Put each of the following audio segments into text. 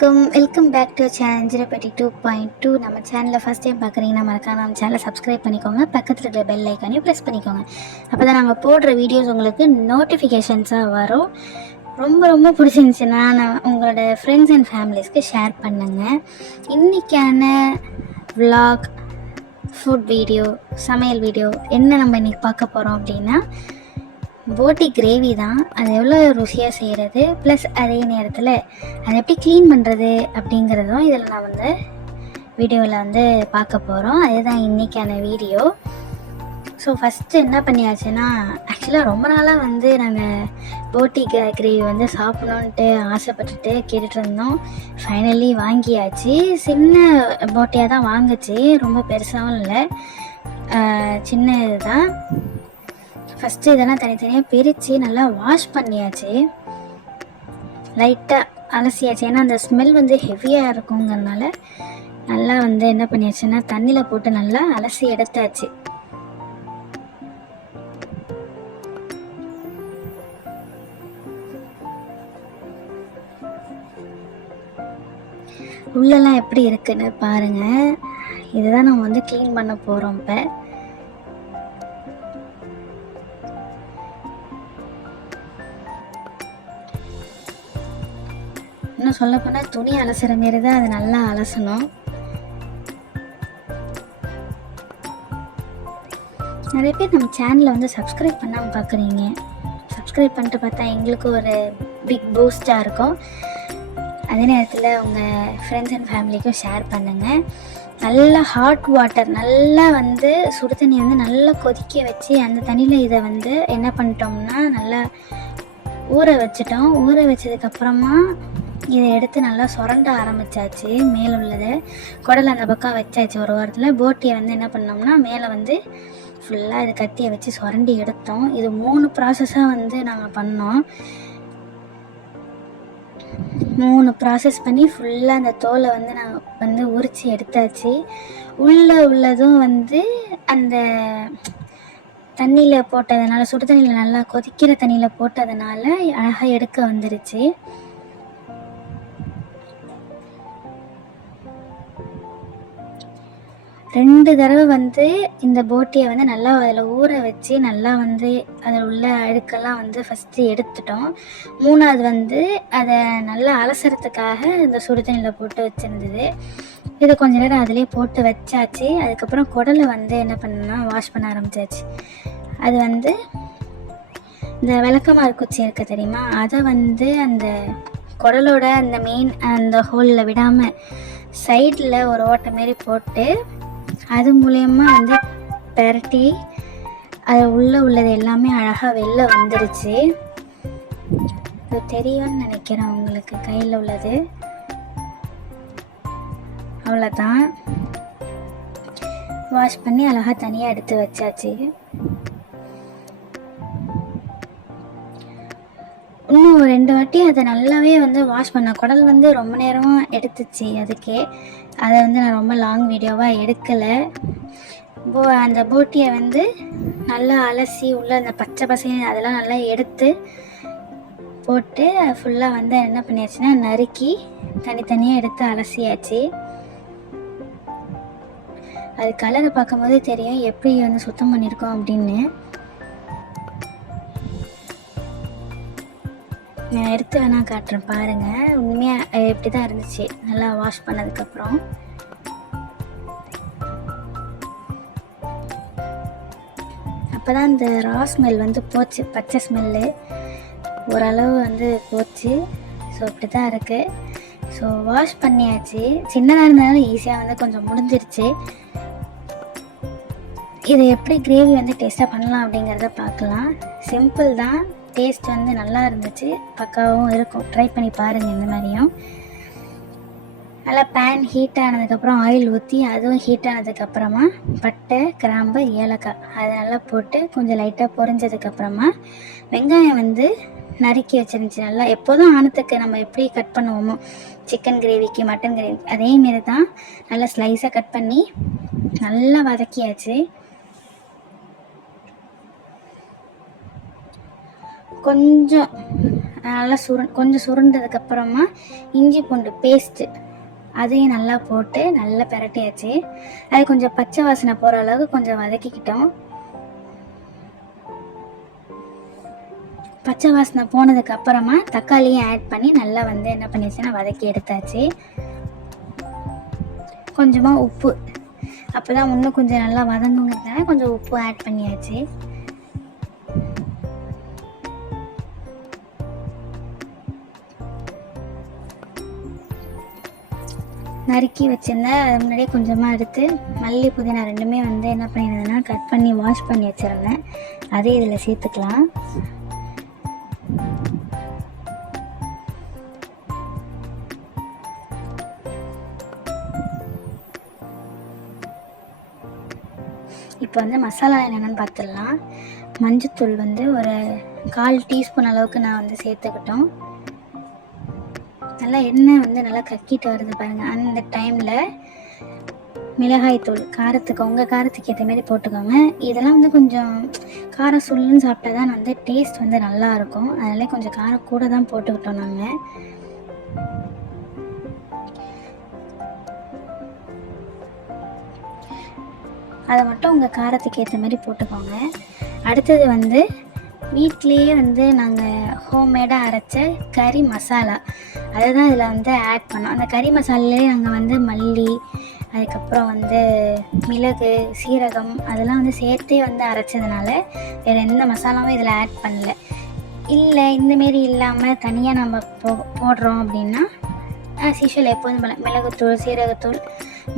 Welcome back to channel 032.2. நம்ம சேனலில் first time பார்க்குறீங்கன்னா மறக்காம நம்ம சேனலை சப்ஸ்கிரைப் பண்ணிக்கோங்க. பக்கத்தில் இருக்கிற பெல் ஐக்கானையும் ப்ரெஸ் பண்ணிக்கோங்க. அப்போ தான் நாங்கள் போடுற வீடியோஸ் உங்களுக்கு நோட்டிஃபிகேஷன்ஸாக வரும். ரொம்ப பிடிச்சிருந்துச்சுன்னா உங்களோட ஃப்ரெண்ட்ஸ் அண்ட் ஃபேமிலிஸ்க்கு ஷேர் பண்ணுங்கள். இன்றைக்கான விலாக், ஃபுட் வீடியோ, சமையல் வீடியோ என்ன நம்ம இன்றைக்கி பார்க்க போகிறோம் அப்படின்னா, போட்டி கிரேவி தான். அது எவ்வளோ ருசியாக செய்கிறது, ப்ளஸ் அதே நேரத்தில் அதை எப்படி க்ளீன் பண்ணுறது அப்படிங்கிறதும் இதில் நான் வீடியோவில் பார்க்க போகிறோம். அதுதான் இன்றைக்கான வீடியோ. ஸோ ஃபஸ்ட்டு என்ன பண்ணியாச்சுன்னா, ஆக்சுவலாக ரொம்ப நாளாக நாங்கள் போட்டி கிரேவி சாப்பிடணுன்ட்டு ஆசைப்பட்டுட்டு கேட்டுட்டு இருந்தோம். ஃபைனலி வாங்கியாச்சு. சின்ன போட்டியாக தான் வாங்குச்சு, ரொம்ப பெருசாகவும் இல்லை, சின்ன இதுதான். ஃபஸ்ட்டு இதெல்லாம் தனித்தனியாக பிரித்து நல்லா வாஷ் பண்ணியாச்சு, லைட்டாக அலசியாச்சு. ஏன்னா அந்த ஸ்மெல் ஹெவியாக இருக்குங்கிறதுனால நல்லா என்ன பண்ணியாச்சுன்னா தண்ணியில் போட்டு நல்லா அலசி எடுத்தாச்சு. உள்ளெல்லாம் எப்படி இருக்குன்னு பாருங்கள். இதுதான் நம்ம க்ளீன் பண்ண போகிறோம். இப்போ இன்னும் சொல்லப்போனால் துணி அலசுகிற மாரி தான் அது நல்லா அலசணும். நிறைய பேர் நம்ம சேனலை சப்ஸ்கிரைப் பண்ணாமல் பார்க்குறீங்க. சப்ஸ்கிரைப் பண்ணிட்டு பார்த்தா எங்களுக்கு ஒரு பிக் பூஸ்டாக இருக்கும். அதே நேரத்தில் உங்கள் ஃப்ரெண்ட்ஸ் அண்ட் ஃபேமிலிக்கும் ஷேர் பண்ணுங்கள். நல்லா ஹாட் வாட்டர், நல்லா சுடு தண்ணி நல்லா கொதிக்க வச்சு அந்த தண்ணியில் இதை என்ன பண்ணிட்டோம்னா நல்லா ஊற வச்சிட்டோம். ஊற வச்சதுக்கப்புறமா இதை எடுத்து நல்லா சுரண்ட ஆரம்பித்தாச்சு. மேலே உள்ளதை குடல் அந்த பக்கம் வச்சாச்சு. ஒரு வாரத்தில் போட்டியை என்ன பண்ணோம்னா மேலே ஃபுல்லாக இது கத்தியை வச்சு சுரண்டி எடுத்தோம். இது 3 ப்ராசஸாக நாங்கள் பண்ணோம். 3 ப்ராசஸ் பண்ணி ஃபுல்லாக அந்த தோலை நாங்கள் உரித்து எடுத்தாச்சு. உள்ளதும் அந்த தண்ணியில் போட்டதுனால, சுடு தண்ணியில் நல்லா கொதிக்கிற தண்ணியில் போட்டதுனால அழகாக எடுக்க வந்துருச்சு. ரெண்டு தடவை இந்த போட்டியை நல்லா அதில் ஊற வச்சு நல்லா அதில் உள்ள அழுக்கெல்லாம் ஃபஸ்ட்டு எடுத்துட்டோம். 3வது அதை நல்லா அலசுறதுக்காக இந்த சுடு தண்ணியில் போட்டு வச்சுருந்தது. இது கொஞ்ச நேரம் அதிலே போட்டு வச்சாச்சு. அதுக்கப்புறம் குடலை என்ன பண்ணோன்னா வாஷ் பண்ண ஆரம்பித்தாச்சு. அது இந்த விளக்கமாறு குச்சி இருக்க தெரியுமா, அதை அந்த குடலோட அந்த மெயின் அந்த ஹோலில் விடாமல் சைடில் ஒரு ஓட்டை மாரி போட்டு அது மூலயமா பெரட்டி அது உள்ளது எல்லாமே அழகாக வெளில வந்துருச்சு. இது தெரியும்னு நினைக்கிறேன் உங்களுக்கு, கையில் உள்ளது. அவ்வளோதான், வாஷ் பண்ணி அழகாக தனியாக எடுத்து வச்சாச்சு. இன்னும் 2 வாட்டி அதை நல்லாவே வாஷ் பண்ண. குடல் ரொம்ப நேரம் எடுத்துச்சு அதுக்கே. அதை நான் ரொம்ப லாங் வீடியோவாக எடுக்கலை. அந்த போட்டியை நல்லா அலசி உள்ள அந்த பச்சை பசங்க அதெல்லாம் நல்லா எடுத்து போட்டு ஃபுல்லாக என்ன பண்ணியாச்சுன்னா நறுக்கி தனித்தனியாக எடுத்து அலசியாச்சு. அது கலரை பார்க்கும்போது தெரியும் எப்படி சுத்தம் பண்ணியிருக்கோம் அப்படின்னு. நான் எடுத்து வேணால் காட்டுறேன் பாருங்கள். உண்மையாக எப்படி தான் இருந்துச்சு நல்லா வாஷ் பண்ணதுக்கப்புறம். அப்போ தான் இந்த ரா ஸ்மெல் போச்சு, பச்சை ஸ்மெல்லு ஓரளவு போச்சு. ஸோ இப்படி தான் இருக்குது. ஸோ வாஷ் பண்ணியாச்சு. சின்னதாக இருந்தாலும் ஈஸியாக கொஞ்சம் முடிஞ்சிருச்சு. இதை எப்படி கிரேவி டேஸ்ட்டாக பண்ணலாம் அப்படிங்கிறத பார்க்கலாம். சிம்பிள் தான், டேஸ்ட் நல்லா இருந்துச்சு, பக்காவும் இருக்கும். ட்ரை பண்ணி பாருங்கள். இந்த மாதிரியும் நல்லா பேன் ஹீட் ஆனதுக்கப்புறம் ஆயில் ஊற்றி அதுவும் ஹீட் ஆனதுக்கப்புறமா பட்டை, கிராம்பு, ஏலக்காய் அதை நல்லா போட்டு கொஞ்சம் லைட்டாக பொரிஞ்சதுக்கப்புறமா வெங்காயம் நறுக்கி வச்சிருந்துச்சு. நல்லா எப்போதும் ஆனத்துக்கு நம்ம எப்படி கட் பண்ணுவோமோ சிக்கன் கிரேவிக்கு, மட்டன் கிரேவிக்கு அதேமாரி தான் நல்லா ஸ்லைஸாக கட் பண்ணி நல்லா வதக்கியாச்சு. கொஞ்சம் நல்லா கொஞ்சம் சுருண்டதுக்கப்புறமா இஞ்சி பூண்டு பேஸ்ட்டு அதையும் நல்லா போட்டு நல்லா பிரட்டியாச்சு. அது கொஞ்சம் பச்சை வாசனை போகிற அளவுக்கு கொஞ்சம் வதக்கிக்கிட்டோம். பச்சை வாசனை போனதுக்கப்புறமா தக்காளியும் ஆட் பண்ணி நல்லா வந்து என்ன பண்ணிடுச்சுன்னா வதக்கி எடுத்தாச்சு. கொஞ்சமாக உப்பு, அப்போ தான் இன்னும் கொஞ்சம் நல்லா வதங்குங்கிறதுனால கொஞ்சம் உப்பு ஆட் பண்ணியாச்சு. நறுக்கி வச்சுருந்தேன். அது முன்னாடியே கொஞ்சமாக எடுத்து மல்லி புதினா ரெண்டுமே வந்து என்ன பண்ணியிருந்தேன்னா கட் பண்ணி வாஷ் பண்ணி வச்சுருந்தேன். அதே இதில் சேர்த்துக்கலாம். இப்போ வந்து மசாலா என்னென்னு பார்த்துடலாம். மஞ்சத்தூள் வந்து ஒரு 1/4 டீஸ்பூன் அளவுக்கு நான் வந்து சேர்த்துக்கிட்டோம். நல்லா எண்ணெய் வந்து நல்லா கக்கிட்டு வருது பாருங்கள். அந்த டைமில் மிளகாய்த்தூள் காரத்துக்கு உங்கள் காரத்துக்கு ஏற்ற மாதிரி போட்டுக்கோங்க. இதெல்லாம் வந்து கொஞ்சம் காரம் சுள்ளுன்னு சாப்பிட்டா தான் வந்து டேஸ்ட் வந்து நல்லாயிருக்கும். அதனால கொஞ்சம் காரம் கூட தான் போட்டுக்கிட்டோம் நாங்கள். அதை மட்டும் உங்கள் காரத்துக்கு ஏற்ற மாதிரி போட்டுக்கோங்க. அடுத்தது வந்து வீட்லேயே வந்து நாங்கள் ஹோம்மேடாக அரைச்ச கறி மசாலா அதை தான் இதில் வந்து ஆட் பண்ணோம். அந்த கறி மசாலாலே நாங்கள் வந்து மல்லி, அதுக்கப்புறம் வந்து மிளகு, சீரகம் அதெல்லாம் வந்து சேர்த்தே வந்து அரைச்சதுனால வேறு எந்த மசாலாவும் இதில் ஆட் பண்ணல. இல்லை இந்தமாரி இல்லாமல் தனியாக நம்ம போடுறோம் அப்படின்னா ஆஸ் யூஷுவல் எப்போதும் போல மிளகுத்தூள், சீரகத்தூள்,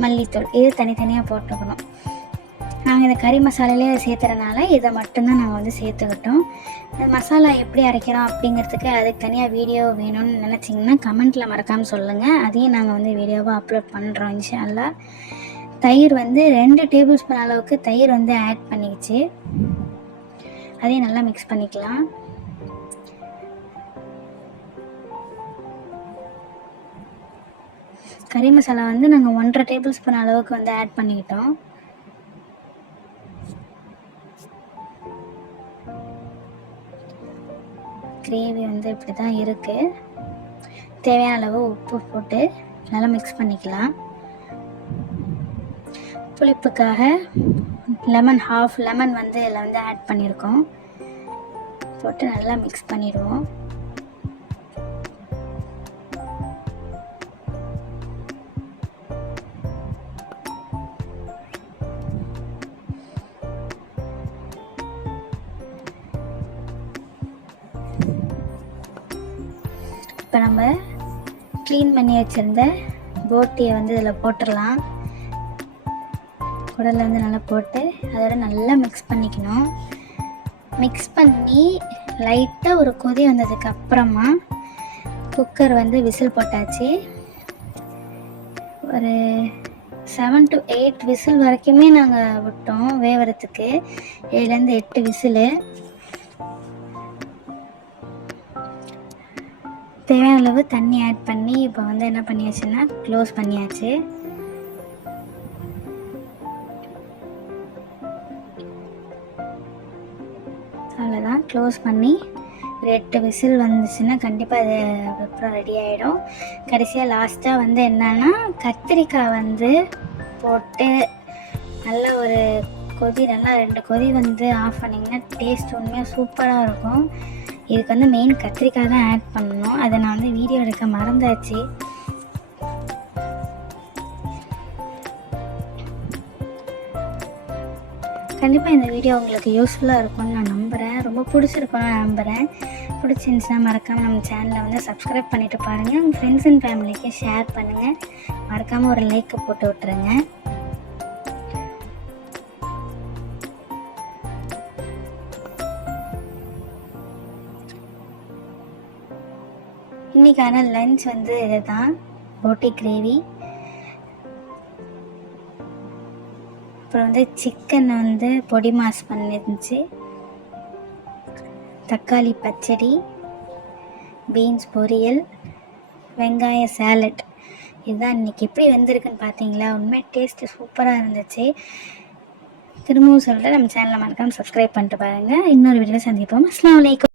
மல்லித்தூள் இது தனித்தனியாக போட்டுக்கணும். நாங்கள் இந்த கறி மசாலாலே சேர்த்துறதுனால இதை மட்டும்தான் நாங்கள் வந்து சேர்த்துக்கிட்டோம். மசாலா எப்படி அரைக்கிறோம் அப்படிங்கிறதுக்கு அதுக்கு தனியாக வீடியோ வேணும்னு நினச்சிங்கன்னா கமெண்ட்டில் மறக்காமல் சொல்லுங்கள். அதையும் நாங்கள் வந்து வீடியோவாக அப்லோட் பண்ணுறோம் இன்ஷா அல்லாஹ். தயிர் வந்து 2 டேபிள் ஸ்பூன் அளவுக்கு தயிர் வந்து ஆட் பண்ணிக்கிச்சு. அதையும் நல்லா மிக்ஸ் பண்ணிக்கலாம். கறி மசாலா வந்து நாங்கள் 1.5 டேபிள் ஸ்பூன் அளவுக்கு வந்து ஆட் பண்ணிக்கிட்டோம். கிரேவி வந்து இப்படி தான் இருக்குது. தேவையான அளவு உப்பு போட்டு நல்லா மிக்ஸ் பண்ணிக்கலாம். புளிப்புக்காக லெமன், 1/2 லெமன் வந்து இதில் வந்து ஆட் பண்ணியிருக்கோம். போட்டு நல்லா மிக்ஸ் பண்ணிடுவோம். இப்போ நம்ம க்ளீன் பண்ணி வச்சுருந்த போட்டியை வந்து இதில் போட்டுடலாம். குடலில் வந்து நல்லா போட்டு அதோட நல்லா மிக்ஸ் பண்ணிக்கணும். மிக்ஸ் பண்ணி லைட்டாக ஒரு கொதி வந்ததுக்கப்புறமா குக்கர் வந்து விசில் போட்டாச்சு. ஒரு 7 to 8 விசில் வரைக்குமே நாங்கள் விட்டோம் வேவறதுக்கு. 7லேருந்து 8 விசிலு. தேவையான அளவு தண்ணி ஆட் பண்ணி இப்போ வந்து என்ன பண்ணியாச்சுன்னா க்ளோஸ் பண்ணியாச்சு. அவ்வளோதான், க்ளோஸ் பண்ணி ஒரு 8 விசில் வந்துச்சுன்னா கண்டிப்பாக அது அப்புறம் ரெடி ஆகிடும். கடைசியாக லாஸ்ட்டாக வந்து என்னன்னா கத்திரிக்காய் வந்து போட்டு நல்லா ஒரு கொதி, நல்லா 2 கொதி வந்து ஆஃப் பண்ணிங்கன்னா டேஸ்ட் உண்மையாக சூப்பராக இருக்கும். இதுக்கு வந்து மெயின் கத்திரிக்காய் தான் ஆட் பண்ணணும். அதை நான் வந்து வீடியோ எடுக்க மறந்தாச்சு. கண்டிப்பாக இந்த வீடியோ உங்களுக்கு யூஸ்ஃபுல்லாக இருக்கும்னு நான் நம்புகிறேன். ரொம்ப பிடிச்சிருக்கும்னு நான் நம்புகிறேன். பிடிச்சிருந்துச்சுன்னா மறக்காமல் நம்ம சேனலை வந்து சப்ஸ்கிரைப் பண்ணிவிட்டு பாருங்கள். உங்கள் ஃப்ரெண்ட்ஸ் அண்ட் ஃபேமிலிக்கு ஷேர் பண்ணுங்கள். மறக்காமல் ஒரு லைக் போட்டு விட்டுருங்க. இன்றைக்கான லன்ச் வந்து இது தான், போட்டி கிரேவி. அப்புறம் வந்து சிக்கன் வந்து பொடி மாஸ் பண்ணிருந்துச்சு, தக்காளி பச்சடி, பீன்ஸ் பொரியல், வெங்காய சாலட். இதுதான் இன்றைக்கி. எப்படி வந்திருக்குன்னு பார்த்தீங்களா? உண்மையாக டேஸ்ட்டு சூப்பராக இருந்துச்சு. திரும்பவும் சொல்கிறேன், நம்ம சேனலை மறக்காமல் சப்ஸ்கிரைப் பண்ணிட்டு பாருங்கள். இன்னொரு வீடியோவில் சந்திப்போம். அஸ்ஸலாமு அலைக்கும்.